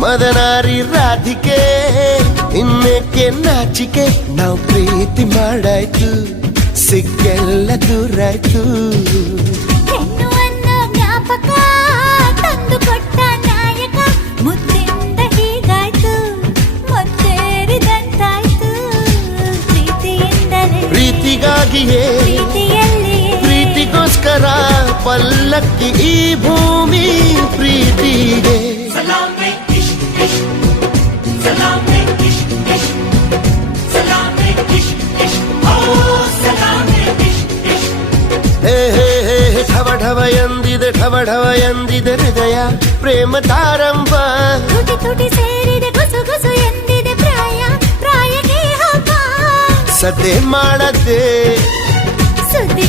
ಮದನಾರಿ ರಾಧಿಕೆ ಇನ್ನೇಕೆ ನಾಚಿಕೆ ನಾವು ಪ್ರೀತಿ ಮಾಡಾಯ್ತು ಸಿಕ್ಕೆಲ್ಲ ದೂರಾಯ್ತು ಹೆಣ್ಣು ಅನ್ನೋ ಜ್ಞಾಪಕ ತಂದು ಕೊಟ್ಟ ನಾಯಕ ಮುದ್ದಿಂದ ಹೀಗಾಯ್ತು ಮುತ್ತೇರಿದಂತಾಯ್ತು ಪ್ರೀತಿಯಿಂದಲೇ ಪ್ರೀತಿಗಾಗಿಯೇ ಪ್ರೀತಿಯಲ್ಲಿಯೇ ಪ್ರೀತಿಗೋಸ್ಕರ ಪಲ್ಲಕ್ಕಿ ಈ ಭೂಮಿ ಪ್ರೀತಿಗೆ ಢವ ಢವ ಎಂದಿದೆ ಢವ ಢವ ಎಂದಿದೆ ಹೃದಯ ಪ್ರೇಮ ತಾರಂಭ ತುಟಿ ತುಟಿ ಸೇರಿದೆ ಗುಸು ಗುಸು ಎಂದಿದೆ ಪ್ರಾಯ ಪ್ರಾಯಕ್ಕೆ ಹಬ್ಬ ಸದ್ದೆ ಮಾಡದೆ ಸುದ್ದಿ